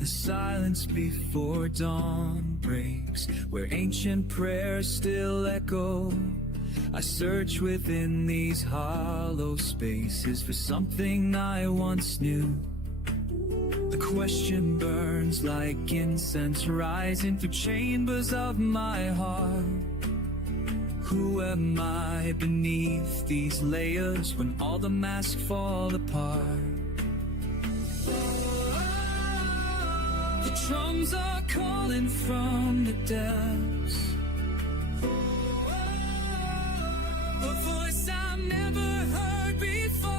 the silence before dawn breaks, where ancient prayers still echo, I search within these hollow spaces for something I once knew. The question burns like incense rising through chambers of my heart. Who am I beneath these layers when all the masks fall apart? The drums are calling from the depths, a voice I've never heard before.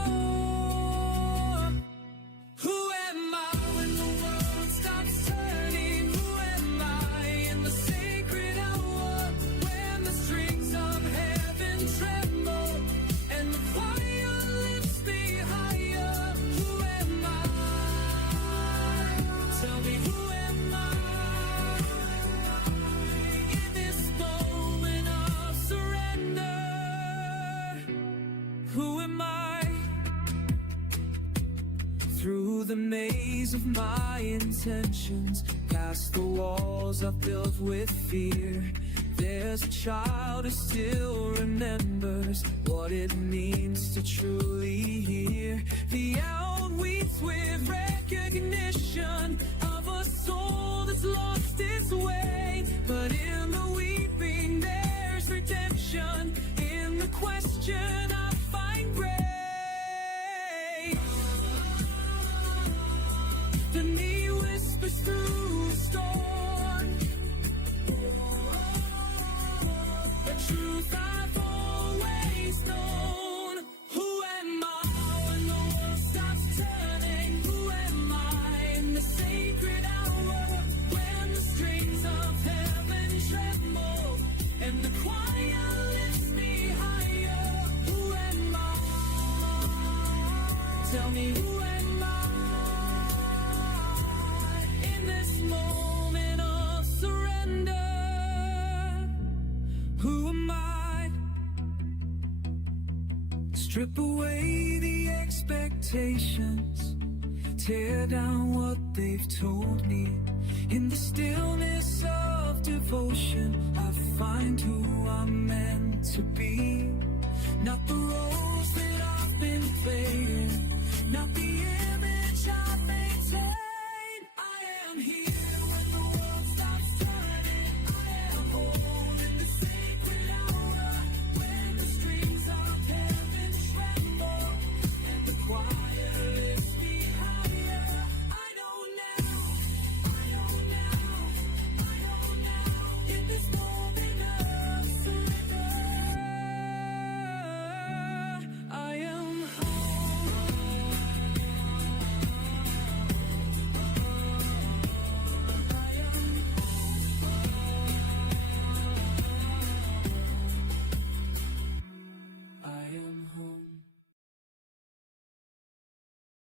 Who am I when the world stops turning? Who am I in the sacred hour when the strings of heaven tremble and the choir lifts me higher? Who am I? Tell me, who am I in this moment of surrender? Who am I? Through the maze of my intentions, past the walls I've built with fear, there's a child who still remembers what it means to truly hear. The outweeds with recognition of a soul that's lost its way, but in the weeping there's redemption. In the question I find grace. The knee whispers through the storm, the truth I've always known. Who am I when the world stops turning? Who am I in the sacred hour when the strings of heaven tremble and the choir lifts me higher? Who am I? Tell me, who am I in this moment of surrender? Who am I? Strip away the expectations, tear down what they've told me. In the stillness of devotion, I find who I'm meant to be. Not the roles that I've been playing, not the